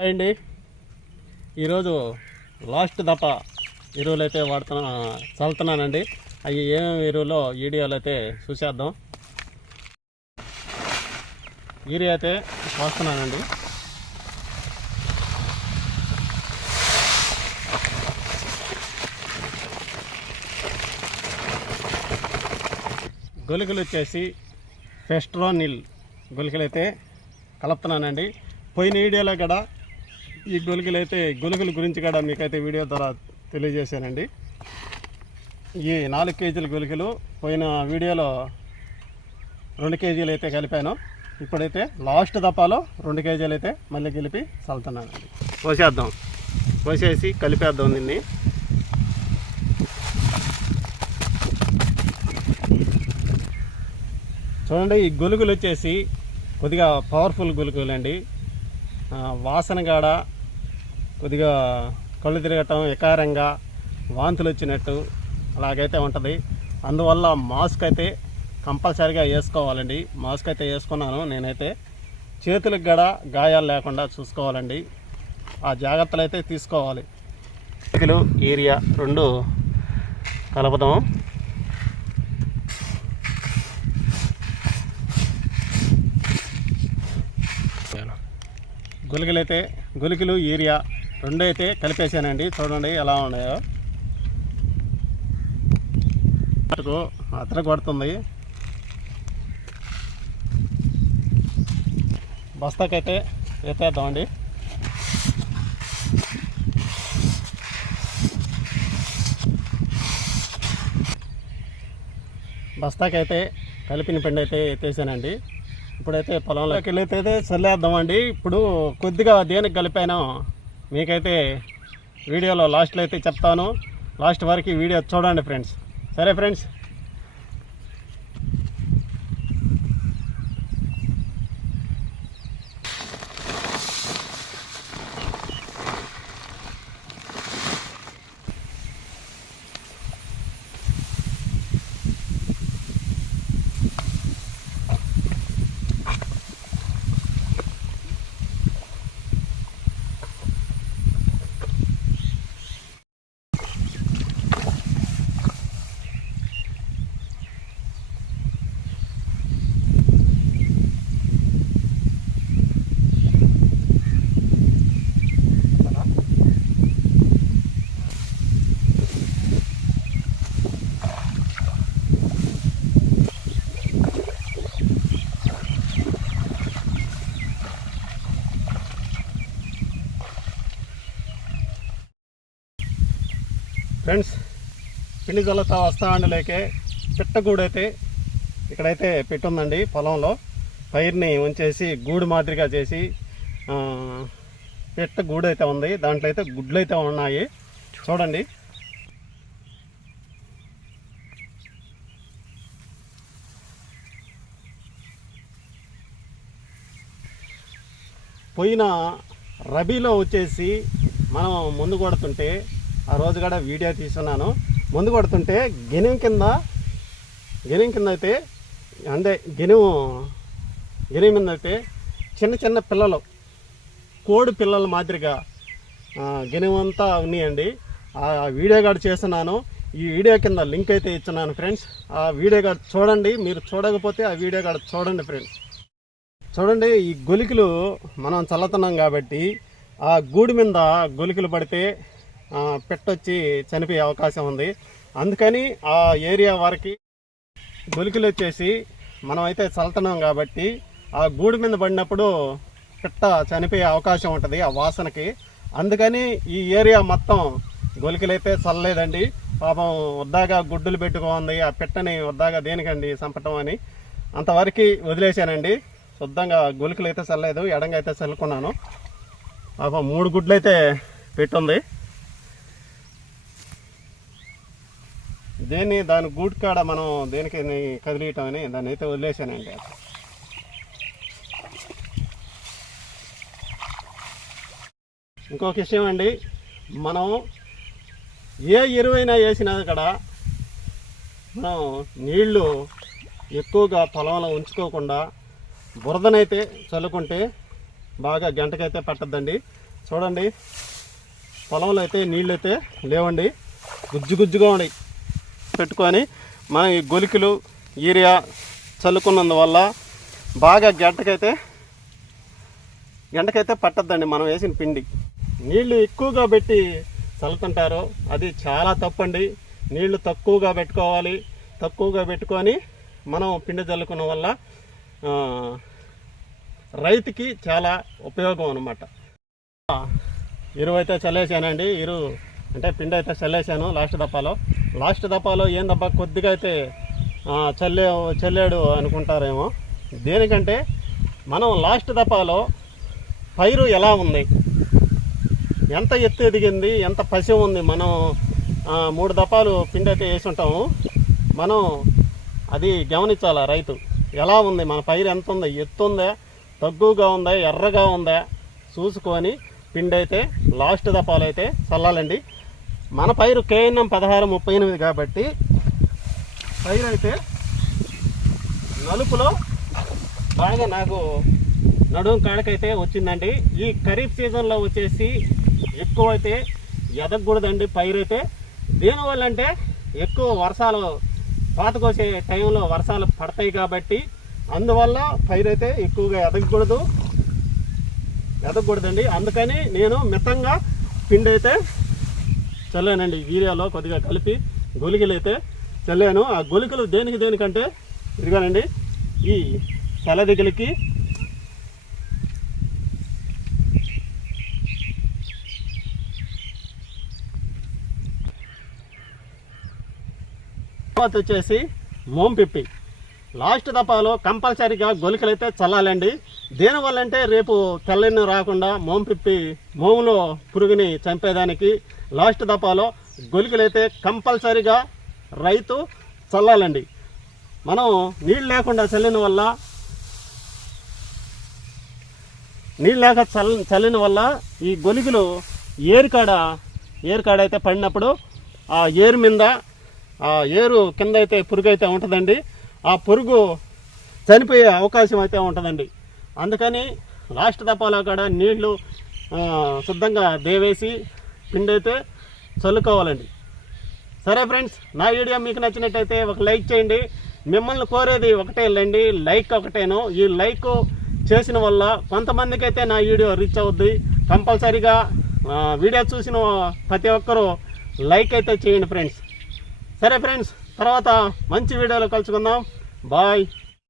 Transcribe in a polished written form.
Hi అండి. ఈరోజు last దఫ ఎరువులు అయితే చల్లుతున్నానండి. అవి ఏమేమి ఎరువులో వీడియోలు అయితే చూసేద్దాం. యూరియా అయితే పోస్తున్నానండి. గొలుగులు వచ్చేసి ఫెస్ట్రోనిల్ గొలుగులు అయితే కలుపుతున్నానండి. పోయిన వీడియోలో కూడా ఈ గొలుగుల గురించి కూడా మీకైతే వీడియో ద్వారా తెలియజేశానండి. ఈ 4 కేజీల గొలుగులు పోయిన వీడియోలో 2 కేజీలు అయితే కలిపాను. ఇప్పుడైతే లాస్ట్ దఫాలో 2 కేజీలు అయితే మళ్ళీ కలిపి చల్లుతున్నానండి. పోసేసి కలిపేద్దాం దీన్ని. చూడండి, ఈ గొలుగులు వచ్చేసి కొద్దిగా పవర్ఫుల్ గొలుగులు అండి. వాసన కాడ కొద్దిగా కళ్ళు తిరగటం, ఎకారంగా వాంతులు వచ్చినట్టు అలాగైతే ఉంటుంది. అందువల్ల మాస్క్ అయితే కంపల్సరీగా వేసుకోవాలండి. మాస్క్ అయితే వేసుకున్నాను నేనైతే. చేతులకు కూడా గాయాలు లేకుండా చూసుకోవాలండి. ఆ జాగ్రత్తలు అయితే తీసుకోవాలి. యూరియా 2 కలుపుదాం. గొలుగులు యూరియా 2 అయితే కలిపేసానండి. చూడండి ఎలా ఉన్నాయో. అతర కొడుతుంది. బస్తాకైతే ఎత్తేద్దామండి. బస్తాకైతే కలిపిన పిండి అయితే ఎత్తేసానండి. ఇప్పుడైతే పొలంలోకి వెళ్ళైతే చల్లేద్దామండి. ఇప్పుడు కొద్దిగా దేనికి కలిపానో మీకైతే వీడియోలో లాస్ట్లో అయితే చెప్తాను. లాస్ట్ వరకు వీడియో చూడండి ఫ్రెండ్స్. సరే ఫ్రెండ్స్, పిండి జల్లతా వస్తామండి. లేకే పిట్టగూడైతే ఇక్కడైతే పెట్టుందండి. పొలంలో పైరుని ఉంచేసి గూడు మాదిరిగా చేసి పిట్టగూడు అయితే ఉంది. దాంట్లో అయితే గుడ్లు అయితే ఉన్నాయి. చూడండి, పోయిన రబీలో వచ్చేసి మనం ముందు కొడుతుంటే, ఆ రోజు కూడా వీడియో తీసుకున్నాను. ముందు కొడుతుంటే గెనుం కింద అయితే అంటే గెనుం మీద అయితే చిన్న చిన్న పిల్లలు, కోడి పిల్లల మాదిరిగా గెనుం అంతా ఉన్నాయండి. ఆ వీడియో కూడా చేస్తున్నాను. ఈ వీడియో కింద లింక్ అయితే ఇస్తున్నాను ఫ్రెండ్స్. ఆ వీడియో కూడా చూడండి. మీరు చూడకపోతే ఆ వీడియో కూడా చూడండి ఫ్రెండ్స్. చూడండి, ఈ గొలుకులు మనం చల్లుతున్నాం కాబట్టి ఆ గూడు మీద గొలుకులు పడితే పెట్టొచ్చి చనిపోయే అవకాశం ఉంది. అందుకని ఆ ఏరియా వరకు గొలుకులు వచ్చేసి మనం అయితే చల్లుతున్నాం కాబట్టి ఆ గూడు మీద పడినప్పుడు పిట్ట చనిపోయే అవకాశం ఉంటుంది ఆ వాసనకి. అందుకని ఈ ఏరియా మొత్తం గొలుకులు అయితే చల్లలేదండి. పాపం వద్దాగా గుడ్డులు పెట్టుకోండి. ఆ పిట్టని వద్దాగా దేనికండి చంపటం అని అంతవరకు వదిలేశానండి. శుద్ధంగా గొలుకులు అయితే చల్లలేదు. ఎడంగా అయితే చల్లుకున్నాను. పాపం 3 గుడ్లు అయితే పెట్టుంది. దాని గూడు కాడ మనం దేనికి కదిలియటం అని దాన్ని అయితే వదిలేసానండి. ఇంకొక విషయం అండి, మనం ఏ ఎరువైనా వేసినా కూడా మనం నీళ్లు ఎక్కువగా పొలంలో ఉంచుకోకుండా బురదనైతే చల్లుకుంటే బాగా గంటకైతే పట్టద్దండి. చూడండి, పొలంలో అయితే నీళ్ళు అయితే లేవండి, గుజ్జుగా ఉన్నాయి. పెట్టుకొని మనం ఈ గొలికలు యూరియా చల్లుకున్నందువల్ల బాగా గంటకైతే పట్టద్దండి మనం వేసిన పిండి. నీళ్లు ఎక్కువగా పెట్టి చల్లుతుంటారు, అది చాలా తప్పండి. నీళ్లు తక్కువగా పెట్టుకోవాలి. తక్కువగా పెట్టుకొని మనం పిండి చల్లుకున్న వల్ల రైతుకి చాలా ఉపయోగం అన్నమాట. ఎరువు అయితే చల్లేసానండి. అంటే పిండి అయితే చల్లేసాను లాస్ట్ దప్పాలో ఏందబ్బా కొద్దిగా అయితే చల్లాడు అనుకుంటారేమో. దేనికంటే మనం లాస్ట్ దప్పాలో పైరు ఎలా ఉంది, ఎంత ఎత్తు ఎదిగింది, ఎంత పసి ఉంది. మనం 3 దప్పాలు పిండి అయితే వేసి ఉంటాము. మనం అది గమనించాలా, రైతు ఎలా ఉంది, మన పైరు ఎంత ఉంది, ఎత్తు ఉందా, తగ్గుగా ఉందా, ఎర్రగా ఉందా చూసుకొని పిండి అయితే లాస్ట్ దప్పాలు అయితే చల్లాలండి. మన పైరు KNM 1638 కాబట్టి పైరు అయితే నలుపులో బాగా నాకు నడుము కాడకైతే వచ్చిందండి. ఈ ఖరీఫ్ సీజన్లో వచ్చేసి ఎక్కువ అయితే ఎదగకూడదండి పైరు అయితే. దీనివల్ల అంటే ఎక్కువ వర్షాలు పాతకోసే టైంలో వర్షాలు పడతాయి కాబట్టి అందువల్ల పైరు అయితే ఎక్కువగా ఎదగకూడదండి. అందుకని నేను మితంగా పిండి అయితే చల్లానండి. యూరియాలో కొద్దిగా కలిపి గొలికలు అయితే చల్లాను. ఆ గొలికలు దేనికంటే ఇదిగానండి, ఈ చల్లదిగలికి తర్వాత వచ్చేసి మోంపిప్పి లాస్ట్ దపాలో కంపల్సరీగా గొలికలు అయితే చల్లాలండి. దేనివల్ల అంటే రేపు తెల్లని రాకుండా మోములో పురుగుని చంపేదానికి లాస్ట్ దపాలో గొలికలు అయితే కంపల్సరీగా రైతు చల్లాలండి. మనం నీళ్ళు లేకుండా చల్లిన వల్ల ఈ గొలికలు ఏరుకాడ అయితే పడినప్పుడు ఆ ఏరు మీద ఏరు కింద అయితే పురుగు అయితే ఉంటుందండి. ఆ పురుగు చనిపోయే అవకాశం అయితే ఉంటుందండి. అందుకని లాస్ట్ దపాలో కూడా నీళ్లు శుద్ధంగా దేవేసి పిండి అయితే చల్లుకోవాలండి. సరే ఫ్రెండ్స్, నా వీడియో మీకు నచ్చినట్టయితే ఒక లైక్ చేయండి. మిమ్మల్ని కోరేది ఒకటేనండి, లైక్ ఒకటేను. ఈ లైక్ చేసిన వల్ల కొంతమందికి అయితే నా వీడియో రీచ్ అవుద్ది. కంపల్సరీగా వీడియో చూసిన ప్రతి ఒక్కరూ లైక్ అయితే చేయండి ఫ్రెండ్స్. సరే ఫ్రెండ్స్, తర్వాత మంచి వీడియోలో కలుసుకుందాం. బాయ్.